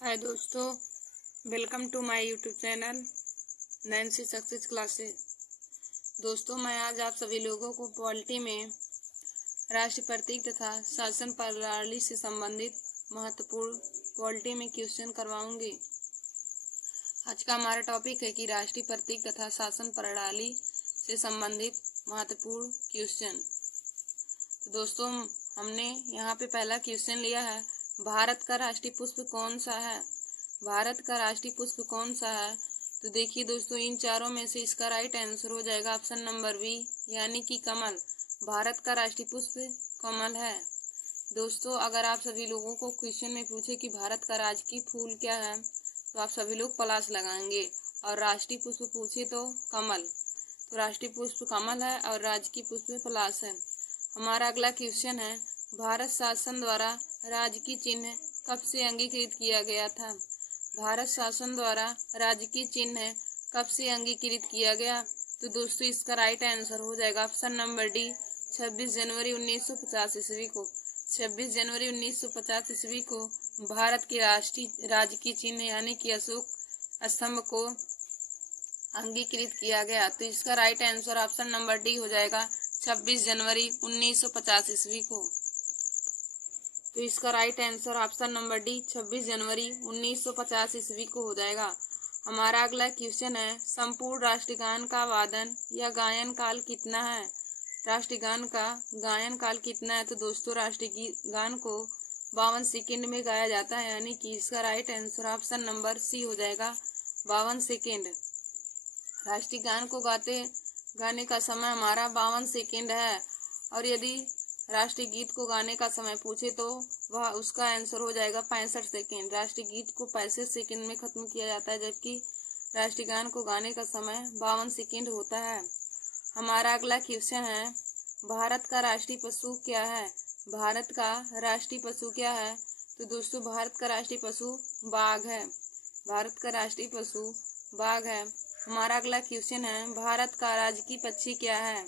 हाय दोस्तों, welcome to my YouTube channel Nancy success classes. दोस्तों, मैं आज आप सभी लोगों को पॉलिटी में राष्ट्रीय प्रतीक तथा शासन प्रणाली से संबंधित महत्वपूर्ण पॉलिटी में क्वेश्चन करवाऊंगी। आज का हमारा टॉपिक है कि राष्ट्रीय प्रतीक तथा शासन प्रणाली से संबंधित महत्वपूर्ण क्वेश्चन। तो दोस्तों, हमने यहाँ पे पहला क्वेश्चन लिया है, भारत का राष्ट्रीय पुष्प कौन सा है। भारत का राष्ट्रीय पुष्प कौन सा है। तो देखिए दोस्तों, इन चारों में से इसका राइट आंसर हो जाएगा ऑप्शन नंबर बी, यानी कि कमल। भारत का राष्ट्रीय पुष्प कमल है। दोस्तों, अगर आप सभी लोगों को क्वेश्चन में पूछे कि भारत का राजकीय फूल क्या है, तो आप सभी लोग प्लस लगाएंगे, और राष्ट्रीय पुष्प पूछे तो कमल। तो राष्ट्रीय पुष्प कमल है और राजकीय पुष्प प्लस है। हमारा अगला क्वेश्चन है, भारत शासन द्वारा राजकीय चिन्ह कब से अंगीकृत किया गया था। भारत शासन द्वारा राजकीय चिन्ह कब से अंगीकृत किया गया। तो दोस्तों, इसका राइट आंसर हो जाएगा ऑप्शन नंबर डी, 26 जनवरी 1950 ईस्वी को। 26 जनवरी 1950 ईस्वी को भारत के राजकीय चिन्ह यानी कि अशोक स्तंभ को अंगीकृत किया गया। तो इसका right answer option number D हो जाएगा 26 जनवरी 1950 ईस्वी को। तो इसका right answer option number D 26 जनवरी 1950 ईस्वी को हो जाएगा। हमारा अगला क्वेश्चन है, संपूर्ण राष्ट्रगान का वादन या गायन काल कितना है। राष्ट्रगान का गायन काल कितना है। तो दोस्तों, राष्ट्रीय गान को 52 सेकेंड में गाया जाता है, यानी कि इसका right answer option number C हो जाएगा 52 सेकेंड। राष्ट्रीय गान को गाने का समय हमारा 52 सेकेंड है, और यदि राष्ट्रीय गीत को गाने का समय पूछे तो वह उसका आंसर हो जाएगा 65 सेकेंड। राष्ट्रीय गीत को 65 सेकेंड में खत्म किया जाता है, जबकि राष्ट्रीय गान को गाने का समय 52 सेकेंड होता है। हमारा अगला क्वेश्चन है, भारत का राष्ट्रीय पशु क्या है। भारत का राष्ट्रीय पशु क्या है। तो दोस्तों, भारत का राष्ट्रीय पशु बाघ है। भारत का राष्ट्रीय पशु बाघ है। हमारा अगला क्वेश्चन है, भारत का राजकीय पक्षी क्या है।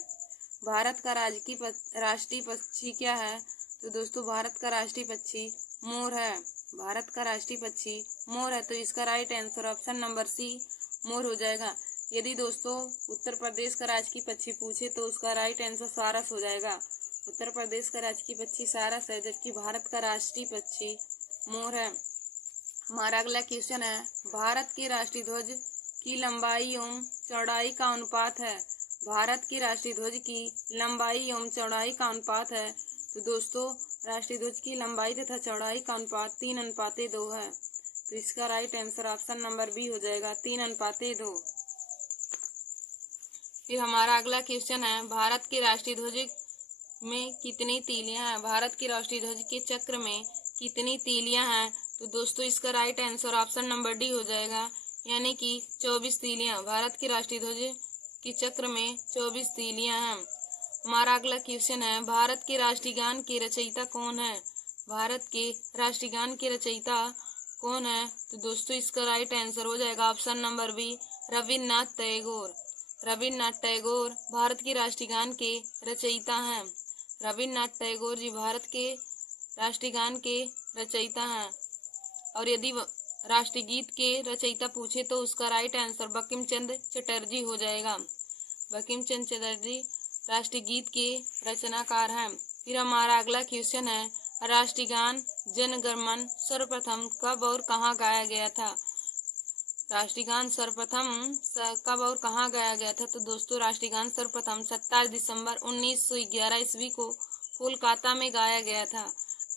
भारत का राष्ट्रीय पक्षी क्या है। तो दोस्तों, भारत का राष्ट्रीय पक्षी मोर है। भारत का राष्ट्रीय पक्षी मोर है। तो इसका right answer option number C मोर हो जाएगा। यदि दोस्तों उत्तर प्रदेश का राजकीय पक्षी पूछे तो उसका राइट आंसर सारस हो जाएगा। उत्तर प्रदेश का राजकीय पक्षी सारस है, जबकि भारत का राष्ट्रीय पक्षी मोर है। हमारा अगला क्वेश्चन है, भारत के राष्ट्रीय ध्वज की लंबाई एवं चौड़ाई का अनुपात है। भारत की राष्ट्रीय ध्वज की लंबाई एवं चौड़ाई का अनुपात है। तो दोस्तों, राष्ट्रीय ध्वज की लंबाई तथा चौड़ाई का अनुपात 3:2 है। तो इसका right answer option number B हो जाएगा 3:2। फिर हमारा अगला क्वेश्चन है, भारत के राष्ट्रीय ध्वज में कितनी तीलियां हैं। भारत के राष्ट्रीय ध्वज के चक्र में कितनी तीलियां हैं। तो दोस्तों, इसका right answer option number D हो जाएगा, यानी कि 24 तीलियां। भारत के राष्ट्रीय ध्वज के चक्र में 24 तीलियां हैं। हमारा अगला क्वेश्चन है, भारत के राष्ट्रीय गान के रचयिता कौन है। भारत के राष्ट्रीय गान के रचयिता कौन है। तो दोस्तों, इसका राइट आंसर हो जाएगा option number B, Rabindranath Tagore. Rabindranath Tagore Bharat के राष्ट्रीय गान के रचयिता हैं। रविन्द्रनाथ टैगोर जी भारत के राष्ट्रीय गान के रचयिता हैं। और यदि राष्ट्रीय गीत के रचयिता पूछे तो उसका राइट आंसर बंकिम चंद्र चटर्जी हो जाएगा। बंकिम चंद्र चटर्जी राष्ट्रीय गीत के रचनाकार हैं। फिर हमारा अगला क्वेश्चन है, राष्ट्रीय गान जन गण मन सर्वप्रथम कब और कहाँ गाया गया था। राष्ट्रीय गान सर्वप्रथम कब और कहाँ गाया गया था। तो दोस्तों, राष्ट्रीय गान सर्वप्रथम 27 दिसंबर 1911 ईस्वी को कोलकाता में गाया गया था।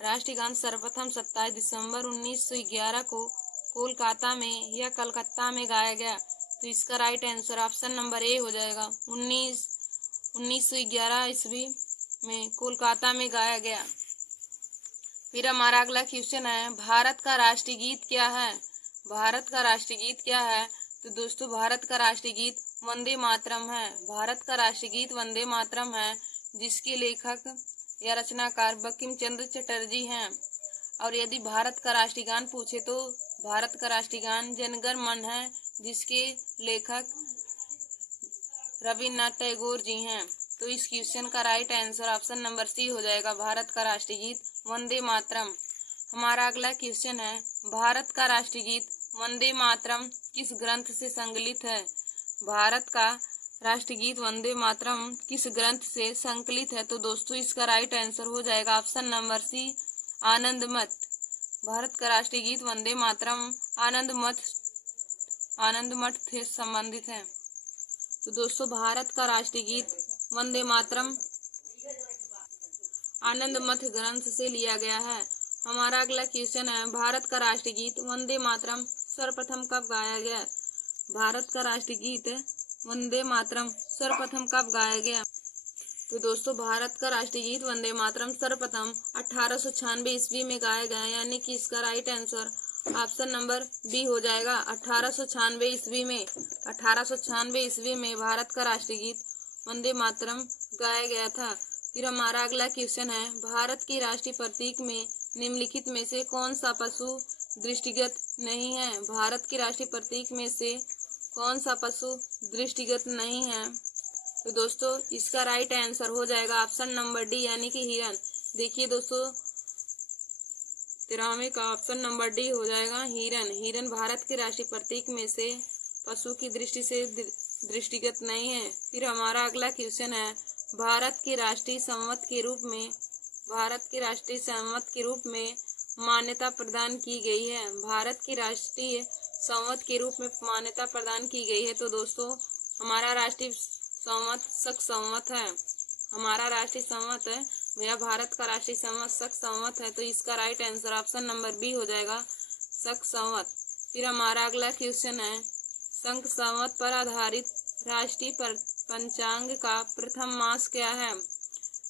राष्ट्रीय गान सर्वप्रथम 27 दिसंबर 1911 को कोलकाता में या कलकत्ता में गाया गया। तो इसका राइट आंसर ऑप्शन नंबर ए हो जाएगा, 1911 ईस्वी में कोलकाता में गाया गया। फिर हमारा अगला क्वेश्चन है, भारत का राष्ट्रीय गीत क्या है। भारत का राष्ट्रीय गीत क्या है। तो दोस्तों, भारत का राष्ट्रीय गीत वंदे मातरम है। भारत का राष्ट्रीय गीत वंदे मातरम है, जिसके लेखक या रचनाकार बंकिम चंद्र चटर्जी हैं। और यदि भारत का राष्ट्रीय गान पूछे तो भारत का राष्ट्रीय गान जन गण मन है, जिसके लेखक रविन्द्रनाथ टैगोर जी हैं। तो इस क्वेश्चन का right answer option number C हो जाएगा, भारत का राष्ट्रीय गीत वंदे मातरम। हमारा अगला क्वेश्चन है, भारत का राष्ट्रीय गीत वंदे मातरम किस ग्रंथ से संकलित है? भारत का राष्ट्रीय गीत वंदे मातरम किस ग्रंथ से संकलित है? तो दोस्तों इसका राइट आंसर हो जाएगा ऑप्शन नंबर सी, आनंद मठ। भारत का राष्ट्रीय गीत वंदे मातरम आनंद मठ से संबंधित है। तो दोस्तों भारत का राष्ट्रीय गीत वंदे मातरम आनंद मठ ग्रंथ से लिया गया है। हमारा अगला क्वेश्चन है, भारत का राष्ट्रीय गीत वंदे मातरम सर्वप्रथम कब गाया गया? भारत का राष्ट्रीय गीत वंदे मातरम सर्वप्रथम कब गाया गया? तो दोस्तों भारत का राष्ट्रीय गीत वंदे मातरम सर्वप्रथम 1896 ईस्वी में गाया गया, यानी कि इसका right answer option number B हो जाएगा। 1896 ईस्वी में 1896 ईस्वी में भारत का राष्ट्रीय गीत वंदे मातरम गाया गया था। फिर हमारा अगला क्वेश्चन है, भारत की राष्ट्रीय प्रतीक में निम्नलिखित में से कौन सा पशु दृष्टिगत नहीं है? भारत की राष्ट्रीय प्रतीक में से कौन सा पशु दृष्टिगत नहीं है? तो दोस्तों इसका राइट आंसर हो जाएगा ऑप्शन नंबर डी, यानी कि हिरन। देखिए दोस्तों 93 का ऑप्शन नंबर डी हो जाएगा हिरन। हिरन भारत के राष्ट्रीय प्रतीक में से पशु की दृष्टि से दृष्टिगत नहीं है। फिर हमारा अगला क्वेश्चन है, भारत के राष्ट्रीय संवत के रूप में मान्यता प्रदान की गई है। भारत की राष्ट्रीय संवत के रूप में मान्यता प्रदान की गई है। तो दोस्तों हमारा राष्ट्रीय संवत शक संवत है। हमारा राष्ट्रीय संवत है भैया, भारत का राष्ट्रीय संवत शक संवत है। तो इसका right answer option number B हो जाएगा शक संवत। फिर हमारा अगला क्वेश्चन है, शक संवत पर आधारित राष्ट्रीय पंचांग का प्रथम मास क्या है?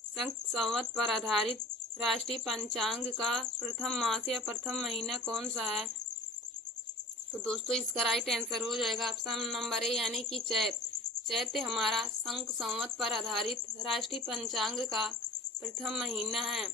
शक संवत पर आधारित राष्ट्रीय पंचांग का प्रथम मास या प्रथम महीना कौन सा है? तो दोस्तों इसका राइट आंसर हो जाएगा ऑप्शन नंबर ए, यानी कि चैत। चैत हमारा शक संवत पर आधारित राष्ट्रीय पंचांग का प्रथम महीना है।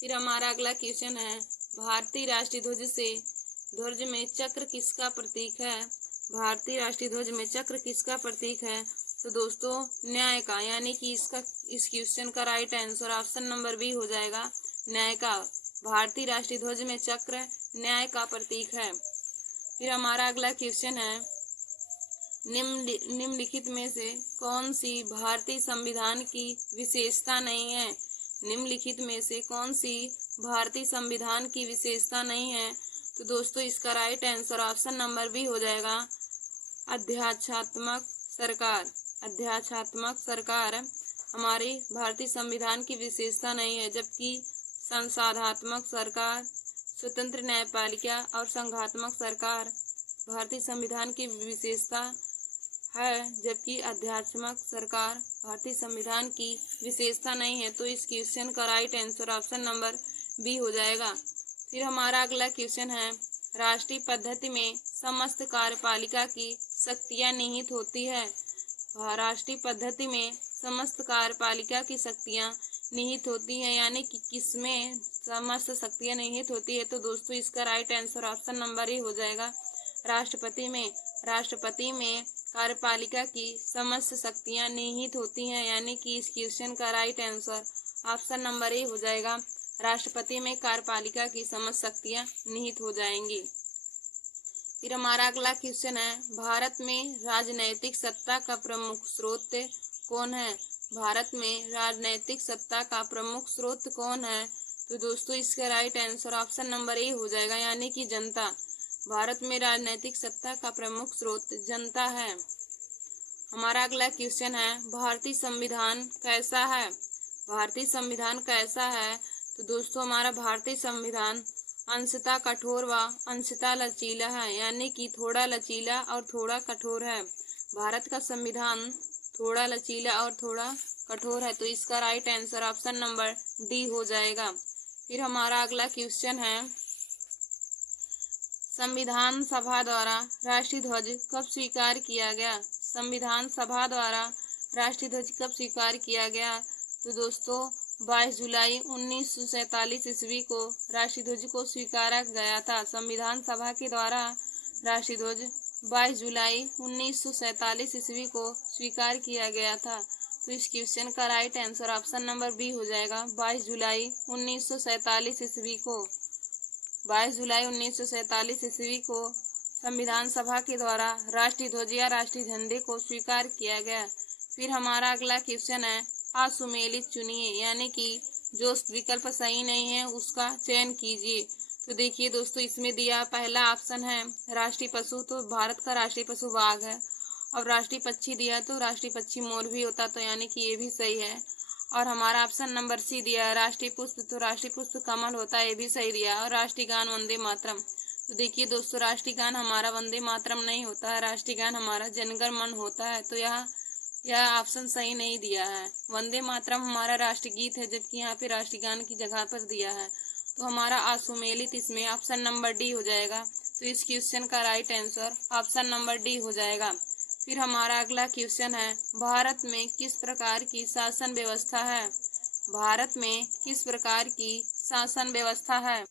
फिर हमारा अगला क्वेश्चन है, भारतीय राष्ट्रीय ध्वज में चक्र किसका प्रतीक है? भारतीय राष्ट्रीय ध्वज में चक्र किसका प्रतीक है? तो दोस्तों न्याय का, यानी कि इस क्वेश्चन का right answer option number B हो जाएगा न्याय का। भारतीय राष्ट्रीय ध्वज में चक्र न्याय का प्रतीक है। फिर हमारा अगला क्वेश्चन है, निम्नलिखित में से कौन सी भारतीय संविधान की विशेषता नहीं है? निम्नलिखित में से कौन सी भारतीय संविधान की विशेषता नहीं है? तो दोस्तों इसका right answer option number B हो जाएगा अध्यात्मात्मक सरकार। अध्यात्मात्मक सरकार हमारी भारतीय संविधान की विशेषता नहीं है, जबकि संसाधात्मक सरकार, स्वतंत्र न्यायपालिका और संघात्मक सरकार भारतीय संविधान की विशेषता है, जबकि अध्यात्मक सरकार भारतीय संविधान की विशेषता नहीं है। तो इस क्वेश्चन का right answer option number B हो जाएगा। फिर हमारा अगला क्वेश्चन है, राष्ट्रीय पद्धति में समस्त कार्यपालिका की शक्तियां निहित होती है। राष्ट्रीय पद्धति में समस्त कार्यपालिका की शक्तियां निहित होती हैं, यानी कि किसमें समस्त शक्तियां निहित होती है? तो दोस्तों इसका राइट आंसर ऑप्शन नंबर ए हो जाएगा राष्ट्रपति में। राष्ट्रपति में कार्यपालिका की समस्त शक्तियां निहित होती हैं, यानी कि इस क्वेश्चन का राइट आंसर ऑप्शन नंबर ए हो जाएगा राष्ट्रपति में कार्यपालिका की समस्त शक्तियां निहित हो जाएंगी। फिर हमारा अगला क्वेश्चन है, भारत में राजनैतिक सत्ता का प्रमुख स्रोत कौन है? भारत में राजनैतिक सत्ता का प्रमुख स्रोत कौन है? तो दोस्तों इसका राइट आंसर ऑप्शन नंबर ए हो जाएगा, यानी कि जनता। भारत में राजनैतिक सत्ता का प्रमुख स्रोत जनता है। हमारा अगला क्वेश्चन है, भारतीय संविधान कैसा है? भारतीय संविधान कैसा है? तो दोस्तों हमारा भारतीय संविधान अंशतः कठोर व अंशतः लचीला है, यानी कि थोड़ा लचीला और थोड़ा कठोर है। भारत का संविधान थोड़ा लचीला और थोड़ा कठोर है। तो इसका right answer option number D हो जाएगा। फिर हमारा अगला क्वेश्चन है, संविधान सभा द्वारा राष्ट्रीय ध्वज कब स्वीकार किया गया? संविधान सभा द्वारा राष्ट्रीय ध्वज कब स्वीकार किया गया? तो दोस्तों 22 जुलाई 1947 ईस्वी को राष्ट्रीय ध्वज को स्वीकारा गया था। संविधान सभा के द्वारा राष्ट्रीय ध्वज 22 जुलाई 1947 ईस्वी को स्वीकार किया गया था। तो इस क्वेश्चन का right answer option number B हो जाएगा 22 जुलाई 1947 ईस्वी को। 22 जुलाई 1947 ईस्वी को संविधान सभा के द्वारा राष्ट्रीय ध्वज या राष्ट्रीय झंडे को स्वीकार किया गया। फिर हमारा अगला क्वेश्चन है असुमेलित चुनिए, यानी कि जो विकल्प सही नहीं है उसका चयन कीजिए। तो देखिए दोस्तों, इसमें दिया पहला ऑप्शन है राष्ट्रीय पशु, तो भारत का राष्ट्रीय पशु बाघ है। और राष्ट्रीय पक्षी दिया तो राष्ट्रीय पक्षी मोर भी होता, तो यानी कि ये भी सही है। और हमारा ऑप्शन नंबर सी दिया है राष्ट्रीय पुष्प, तो राष्ट्रीय पुष्प कमल होता है, ये भी सही दिया। और राष्ट्रीय गान वंदे मातरम, तो देखिए दोस्तों, राष्ट्रीय गान हमारा वंदे मातरम नहीं होता है, राष्ट्रीय गान हमारा जनगण मन होता है। तो यह ऑप्शन सही नहीं दिया है। वंदे मातरम हमारा राष्ट्रीय गीत है, जबकि यहाँ पे राष्ट्रीय गान की जगह पर दिया है। तो हमारा असुमेलित इसमें ऑप्शन नंबर डी हो जाएगा। तो इस क्वेश्चन का right answer option number D हो जाएगा। फिर हमारा अगला क्वेश्चन है भारत में किस प्रकार की शासन व्यवस्था है। भारत में किस प्रकार की शासन व्यवस्था है।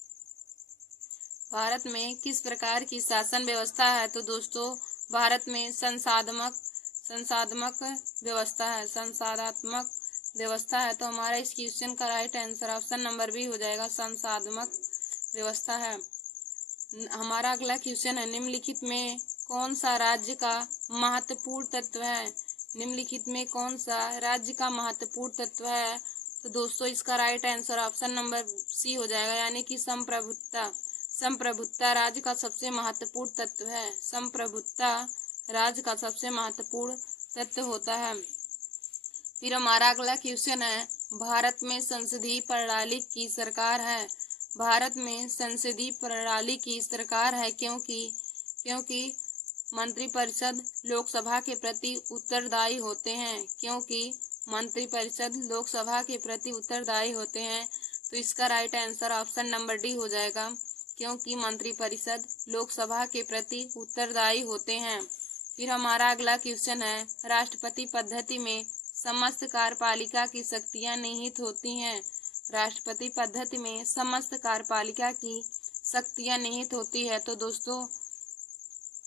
भारत में किस प्रकार की शासन व्यवस्था है। तो दोस्तों, भारत में संसाधनात्मक व्यवस्था है, संसाधनात्मक व्यवस्था है। तो हमारा इस क्वेश्चन का right answer option number B हो जाएगा, संसाधनात्मक व्यवस्था है। हमारा अगला क्वेश्चन है निम्नलिखित में कौन सा राज्य का महत्वपूर्ण तत्व है। निम्नलिखित में कौन सा राज्य का महत्वपूर्ण तत्व है। तो दोस्तों, इसका right answer option number C हो जाएगा, यानी कि संप्रभुता। संप्रभुता राज्य का सबसे महत्वपूर्ण तत्व है। संप्रभुता राज्य का सबसे महत्वपूर्ण तत्व होता है। फिर हमारा अगला क्वेश्चन है भारत में संसदीय प्रणाली की सरकार है। भारत में संसदीय प्रणाली की सरकार है क्योंकि मंत्रिपरिषद लोकसभा के प्रति उत्तरदायी होते हैं। क्योंकि मंत्रिपरिषद लोकसभा के प्रति उत्तरदायी होते हैं। तो इसका right answer option number D हो जाएगा, क्योंकि मंत्रिपरिषद लोकसभा के प्रति उत्तरदायी होते हैं। फिर हमारा अगला क्वेश्चन है राष्ट्रपति पद्धति में समस्त कार्यपालिका की शक्तियां निहित होती हैं। राष्ट्रपति पद्धति में समस्त कार्यपालिका की शक्तियां निहित होती है। तो दोस्तों,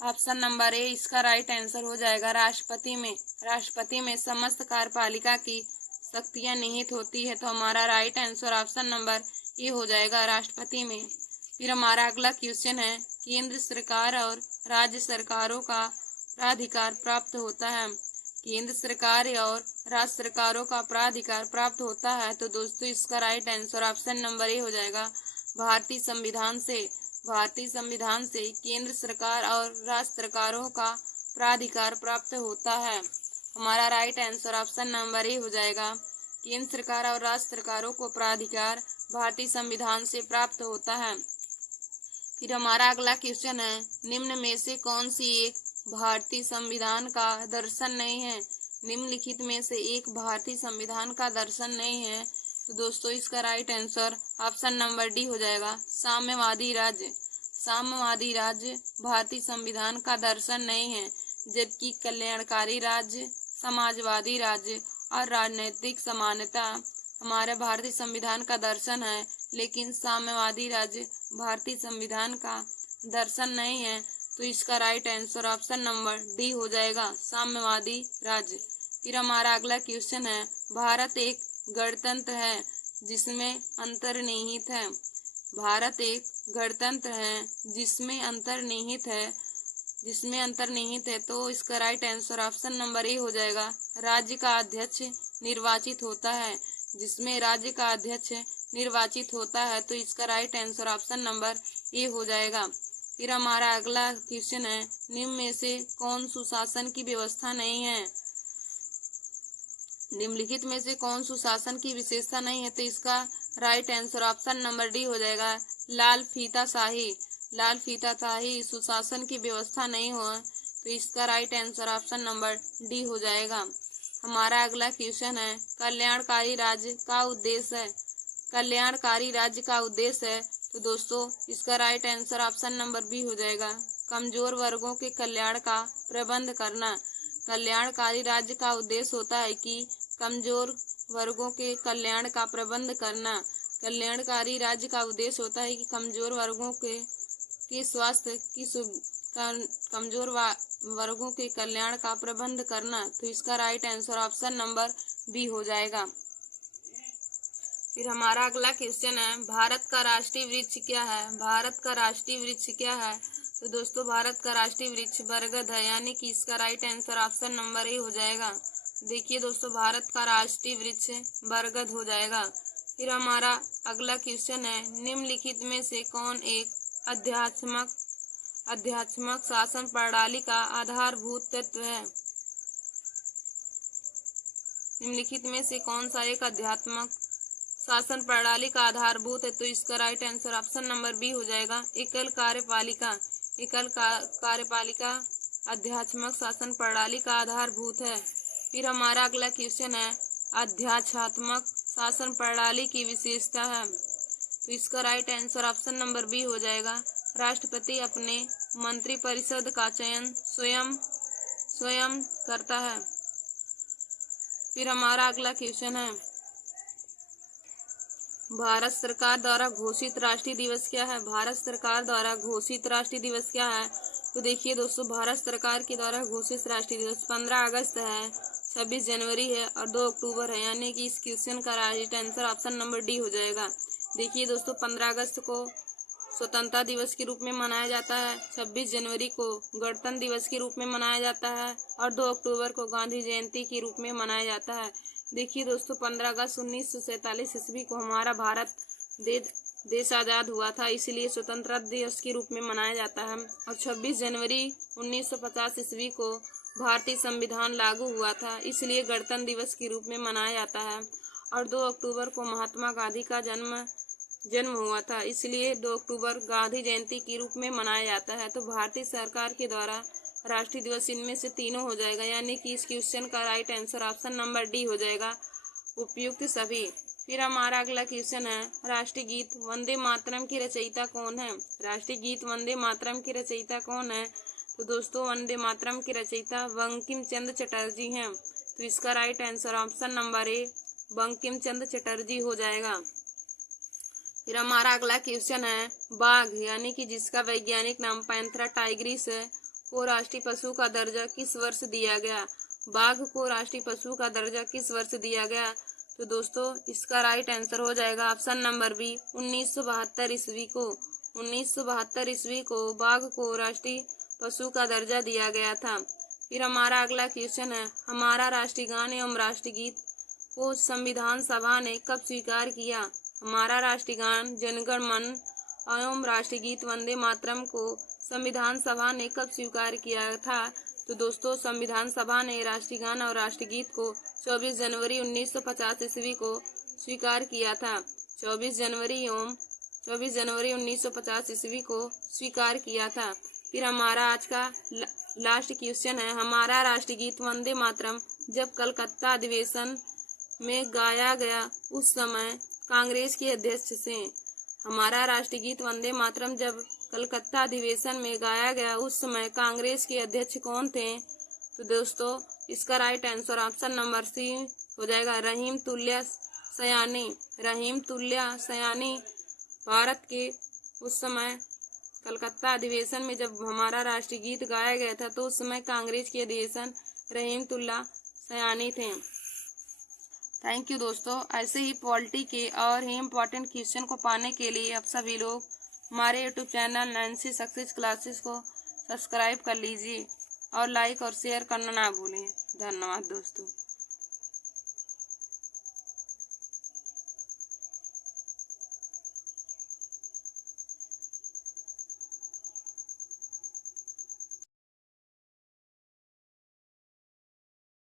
ऑप्शन नंबर ए इसका राइट आंसर हो जाएगा। राष्ट्रपति में समस्त कार्यपालिका की शक्तियां निहित होती है। तो हमारा राइट आंसर ऑप्शन नंबर ए हो जाएगा, राष्ट्रपति में। फिर हमारा अगला क्वेश्चन है केंद्र सरकार और राज्य सरकारों का प्राधिकार प्राप्त होता है। केंद्र सरकार और राज्य सरकारों का प्राधिकार प्राप्त होता है। तो दोस्तों, इसका राइट आंसर ऑप्शन नंबर ए हो जाएगा, भारतीय संविधान से। भारतीय संविधान से केंद्र सरकार और राज्य सरकारों का प्राधिकार प्राप्त होता है। हमारा राइट आंसर ऑप्शन नंबर ए हो जाएगा, केंद्र सरकार और राज्य सरकारों को प्राधिकार भारतीय संविधान से प्राप्त होता है। फिर हमारा अगला क्वेश्चन है निम्न में से कौन सी एक भारतीय संविधान का दर्शन नहीं है। निम्नलिखित में से एक भारतीय संविधान का दर्शन नहीं है। तो दोस्तों, इसका right answer option number D हो जाएगा, साम्यवादी राज्य। साम्यवादी राज्य भारतीय संविधान का दर्शन नहीं है, जबकि कल्याणकारी राज्य, समाजवादी राज्य और राजनीतिक समानता हमारे भारतीय संविधान का दर्शन है। लेकिन साम्यवादी राज्य भारतीय संविधान का दर्शन नहीं है। तो इसका right answer option number D हो जाएगा, साम्यवादी राज्य। फिर हमारा अगला क्वेश्चन है भारत एक गणतंत्र है जिसमें अंतर्निहित है। भारत एक गणतंत्र है जिसमें अंतर्निहित है। तो इसका राइट आंसर ऑप्शन नंबर ए हो जाएगा, राज्य का अध्यक्ष निर्वाचित होता है। जिसमें राज्य का अध्यक्ष निर्वाचित होता है। तो इसका राइट आंसर ऑप्शन नंबर ए हो जाएगा। फिर हमारा अगला क्वेश्चन है निम्न में से कौन सुशासन की व्यवस्था नहीं है। निम्नलिखित में से कौन सुशासन की विशेषता नहीं है। तो इसका right answer option number D हो जाएगा, लाल फीताशाही। लाल फीताशाही सुशासन की व्यवस्था नहीं हो। तो इसका right answer option number D हो जाएगा। हमारा अगला क्वेश्चन है कल्याणकारी राज्य का उद्देश्य है। कल्याणकारी राज्य का उद्देश्य है। तो दोस्तों, इसका right answer option number B हो जाएगा, कमजोर वर्गों के कल्याण का प्रबंध करना। कल्याणकारी राज्य का उद्देश्य होता है कि कमजोर वर्गों के कल्याण का प्रबंध करना। कल्याणकारी राज्य का उद्देश्य होता है कि कमजोर वर्गों के स्वास्थ्य की कमजोर वर्गों के कल्याण का प्रबंध करना। तो इसका right answer option number B हो जाएगा। फिर हमारा अगला क्वेश्चन है, भारत का राष्ट्रीय वृक्ष क्या है? भारत का राष्ट्रीय वृक्ष क्या है? तो दोस्तों भारत का राष्ट्रीय वृक्ष बरगद है, यानी कि इसका राइट आंसर ऑप्शन नंबर ए हो जाएगा। देखिए दोस्तों भारत का राष्ट्रीय वृक्ष बरगद हो जाएगा। फिर हमारा अगला क्वेश्चन है, निम्नलिखित में से कौन एक अध्यात्मक शासन प्रणाली का आधारभूत तत्व है? निम्नलिखित में से कौन सा एक अध्यात्मक शासन प्रणाली का आधारभूत है? तो इसका right answer option number B हो जाएगा, एकल कार्यपालिका। एकल कार्यपालिका अध्यात्मक शासन प्रणाली का आधारभूत है। फिर हमारा अगला क्वेश्चन है, अध्यात्मक शासन प्रणाली की विशेषता है। तो इसका right answer option number B हो जाएगा, राष्ट्रपति अपने मंत्रिपरिषद का चयन स्वयं करता है। फिर हमारा अगला क्वेश्चन है, भारत सरकार द्वारा घोषित राष्ट्रीय दिवस क्या है? भारत सरकार द्वारा घोषित राष्ट्रीय दिवस क्या है? तो देखिए दोस्तों भारत सरकार के द्वारा घोषित राष्ट्रीय दिवस 15 अगस्त है, 26 जनवरी है और 2 अक्टूबर है, यानी कि इस क्वेश्चन का right answer option number D हो जाएगा। देखिए दोस्तों 15 अगस्त को स्वतंत्रता दिवस के रूप में मनाया जाता है, 26 जनवरी को गणतंत्र दिवस के रूप में मनाया जाता है और 2 अक्टूबर को गांधी जयंती के रूप में मनाया जाता है। देखिए दोस्तों 15 अगस्त 1947 ईस्वी को हमारा भारत देश आज़ाद हुआ था, इसलिए स्वतंत्रता दिवस के रूप में मनाया जाता है। और 26 जनवरी 1950 ईस्वी को भारतीय संविधान लागू हुआ था, इसलिए गणतंत्र दिवस के रूप में मनाया जाता है। और 2 अक्टूबर को महात्मा गांधी का जन्म हुआ था, इसलिए 2 अक्टूबर गांधी जयंती के रूप में मनाया जाता है। तो भारतीय सरकार के द्वारा राष्ट्रीय दिवस इनमें से तीनों हो जाएगा, यानी कि इस क्वेश्चन का right answer option number D हो जाएगा, उपयुक्त सभी। फिर हमारा अगला क्वेश्चन है, राष्ट्रीय गीत वंदे मातरम की रचयिता कौन है? राष्ट्रीय गीत वंदे मातरम की रचयिता कौन है? तो दोस्तों वंदे मातरम की रचयिता बंकिम चंद्र चटर्जी हैं। तो इसका right answer option number A Bankim Chandra Chatterjee हो जाएगा। फिर हमारा अगला क्वेश्चन है, बाघ यानी कि जिसका वैज्ञानिक नाम पैंथेरा टाइग्रिस है को राष्ट्रीय पशु का दर्जा किस वर्ष दिया गया? बाघ को राष्ट्रीय पशु का दर्जा किस वर्ष दिया गया? तो दोस्तों इसका राइट आंसर हो जाएगा ऑप्शन नंबर बी 1972 ईस्वी को। 1972 ईस्वी को बाघ को राष्ट्रीय पशु का दर्जा दिया गया था। फिर हमारा अगला क्वेश्चन है, हमारा राष्ट्रीय गान एवं राष्ट्रीय गीत को संविधान सभा ने कब स्वीकार किया? हमारा राष्ट्रीय गान जनगण मन एवं राष्ट्रीय गीत वंदे मातरम को संविधान सभा ने कब स्वीकार किया था? तो दोस्तों संविधान सभा ने राष्ट्रीय गान और राष्ट्रीय गीत को 24 जनवरी 1950 ईस्वी को स्वीकार किया था। 24 जनवरी 1950 ईस्वी को स्वीकार किया था। फिर हमारा आज का लास्ट क्वेश्चन है, हमारा राष्ट्रीय गीत वंदे मातरम जब कलकत्ता अधिवेशन में गाया गया उस समय कांग्रेस के अध्यक्ष से। हमारा राष्ट्रीय गीत वंदे मातरम जब कलकत्ता अधिवेशन में गाया गया उस समय कांग्रेस के अध्यक्ष कौन थे? तो दोस्तों इसका right answer option number C हो जाएगा, रहीम तुल्य सयानी। रहीम तुल्य सयानी भारत के उस समय कलकत्ता अधिवेशन में जब हमारा राष्ट्रीय गीत गाया गया था तो उस समय कांग्रेस के अध्यक्ष रहीम तुल्ला सयानी थे। थैंक यू दोस्तों। ऐसे ही पॉलिटी के और ही इम्पोर्टेंट क्वेश्चन को पाने के लिए आप सभी लोग हमारे YouTube channel Nancy success classes को सब्सक्राइब कर लीजिए और लाइक और शेयर करना ना भूलें। धन्यवाद दोस्तों।